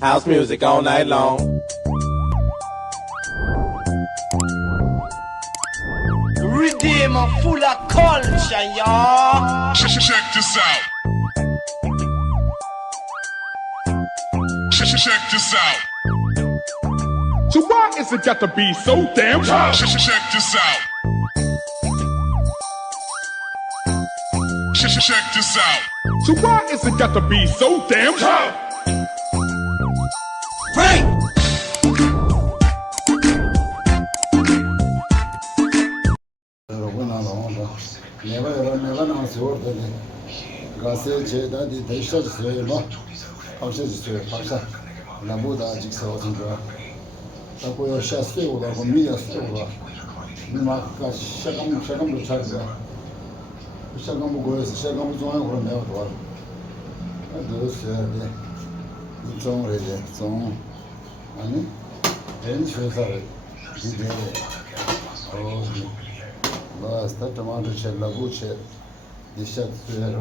House music all night long. Redeemer full of culture, y'all. Check this out. Check this out. So why is it got to be so damn hard? Check this out. Check this out. So why is it got to be so damn hard? Frank! Never know the word. Gassage, daddy, they shut the houses to Pasha, Nabuda, Jigsaw, Tapoya Shasti, or Mia Stova, Nimaka, Shagam, Chaga, Shagam goes, Shagam join or never. Those it's already so. And then she was a oh, basta tomato c'è la voce di Shakespeare.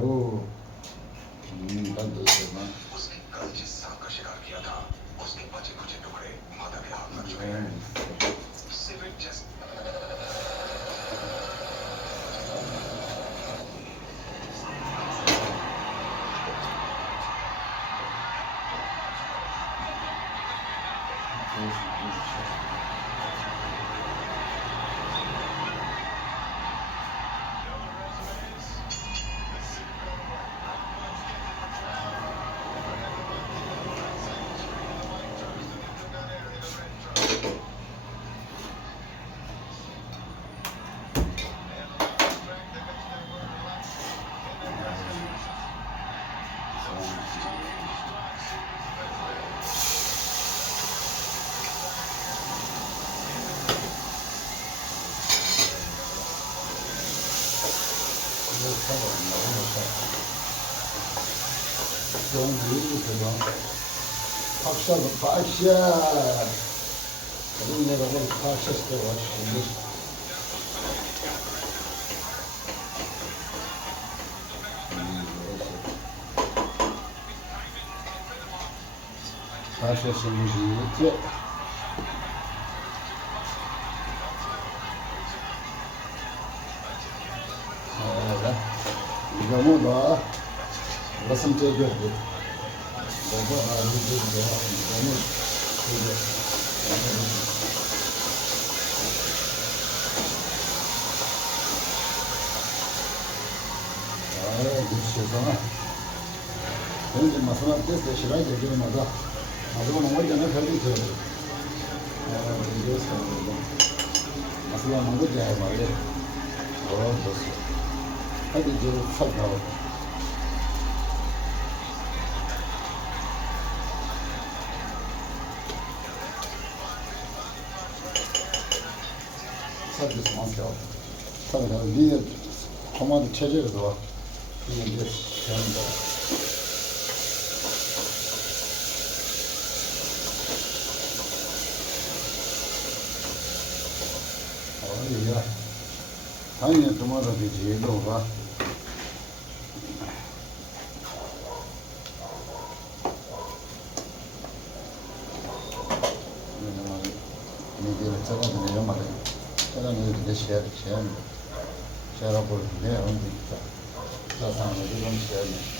Tanto se ma Akşam paşa. Bunlar da paşası da var şimdi. Paşasının ziyareti. İlhamı da basın çekiyordu. Baba ağrıdı da İlhamı şöyle. Görüşeceğiz ama. Ben de masana destek şirayı ediyorum ada. Adamın ama gene kalbi söylüyor. Biliyoruz kanalda. Masala mango cahil var ya. Oh dostum. Hadi diyorum sakla. Sadece maske aldım. Tabii bir komando çekiyordu o. Yine bir yanında. Ay ya. Hangi numara diyeceğiydi o var? C'era pure il nero, non dico. La sangue di non c'è.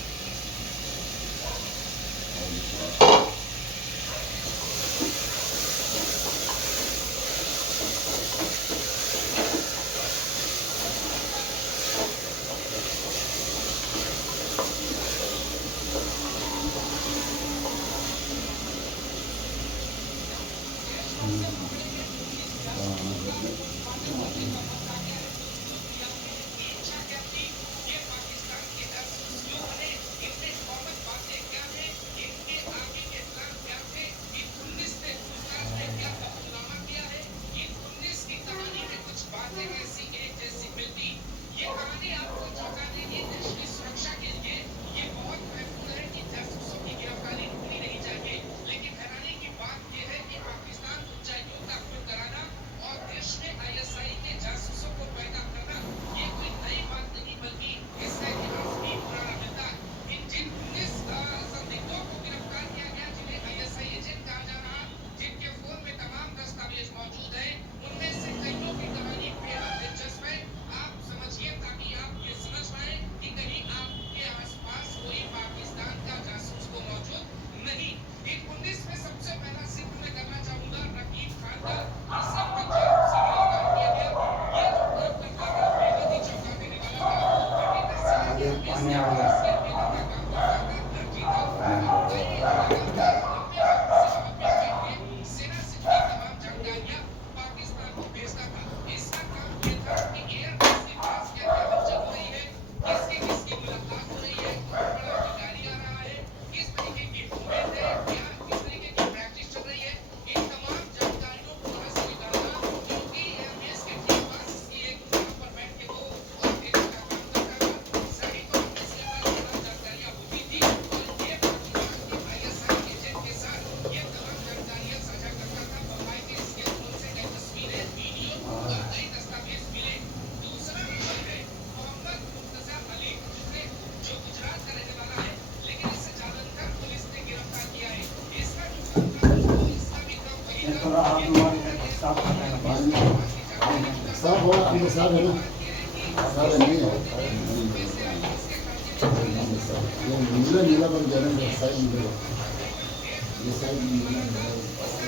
साफ हो अंदर साफ है ना साफ नहीं है ये नीला नीला पर जा रहा है साइड में ये साइड में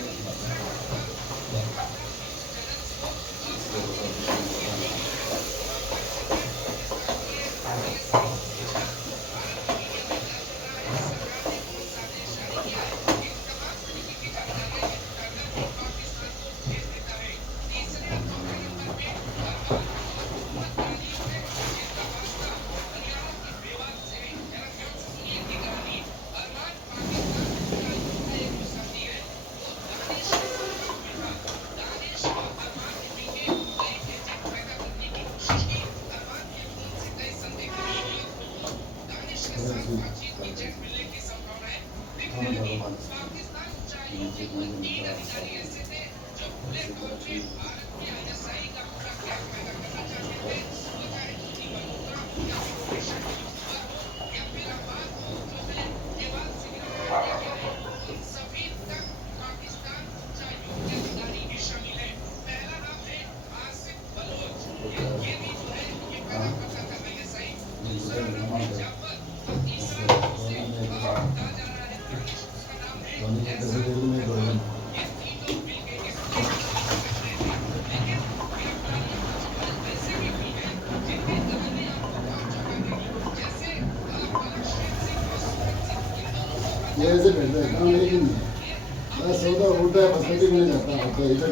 ये ऐसे करता है काम लेकिन बस सौदा होता है बस लेकिन नहीं जाता होता है इधर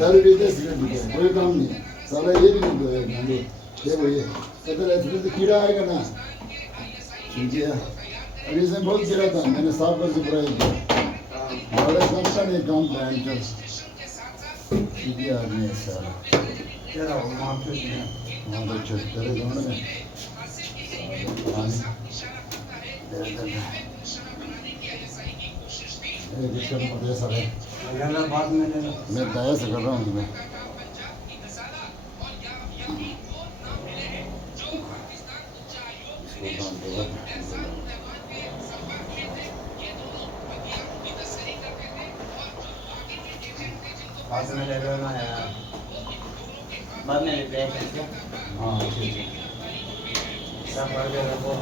दारू पीते हैं सिगरेट पीते हैं कोई काम नहीं साला ये भी नहीं है गांडे ये वही इधर ऐसे तो कीड़ा आएगा ना ठीक है अभी इसमें बहुत कीड़ा था मैंने साफ करके पूरा किया हमारे संस्था ने काम प्लान चल ठीक है आदमी है सारा तेरा वहाँ पे तेरे गाँव में बाद में मैं दया से कर रहा हूँ तुम्हें बाद में ले लो ना यार बाद में लेते हैं हाँ ठीक है सब भर के रखो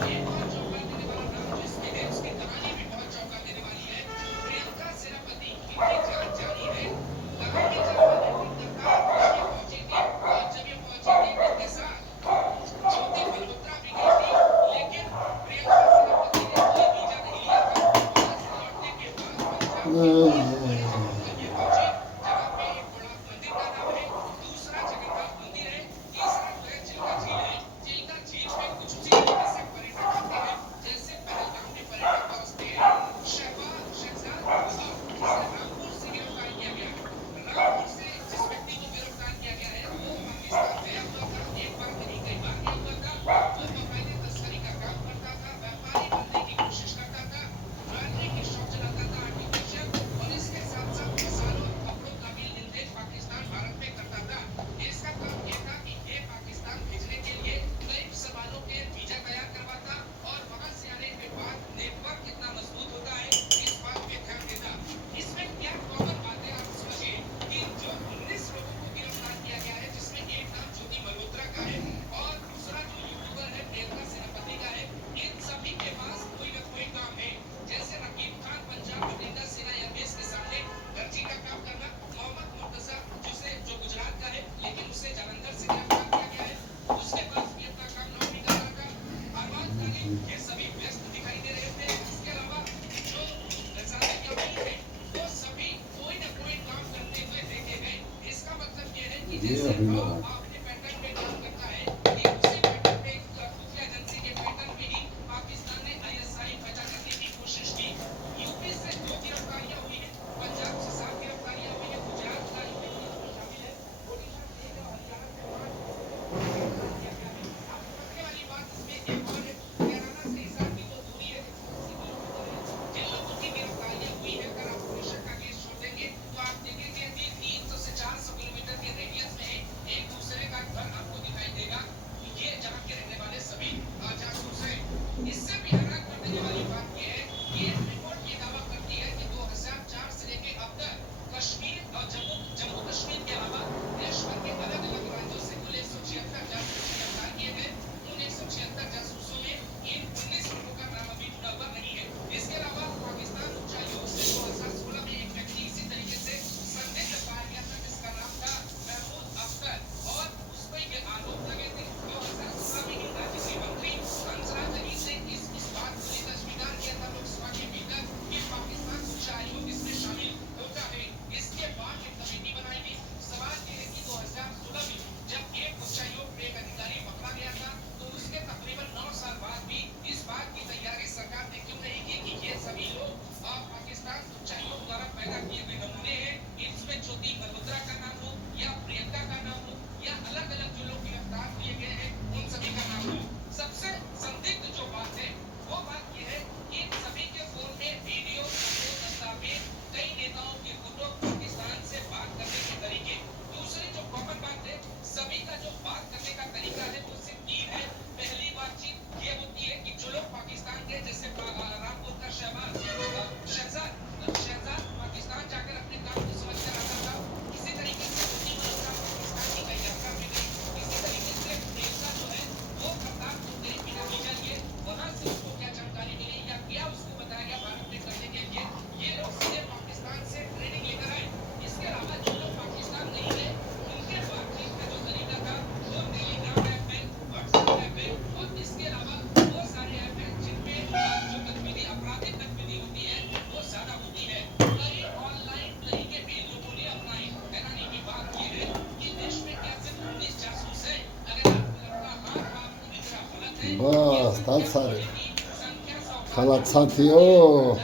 하나 찬티요.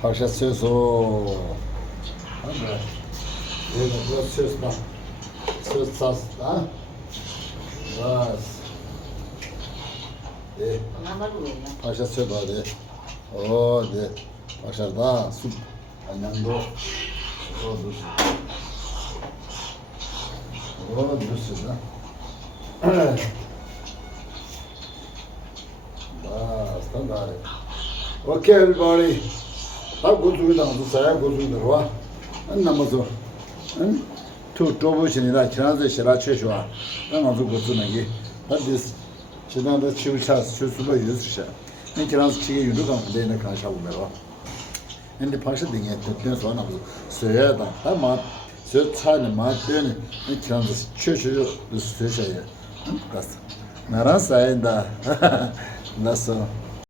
파샤스소. 안돼. 얘가 뭐 쓰스다. 쓰스다. 와스. 예. 파샤스 봐야 돼. 네. 파샤다. 숲. 안양도. 누스다. Standard. Okay, everybody. I'll go through the side, go through the row. And number two troubles in that chance, Shirachua. And also go to Nagi. That is, she done the chill chats, choose to use. And chance chicken, you look on the day in the crash of Mero. And the passion thing at the place one of the Soyada, that month, so tired and my journey, and chance church the station. That's Narasa and that's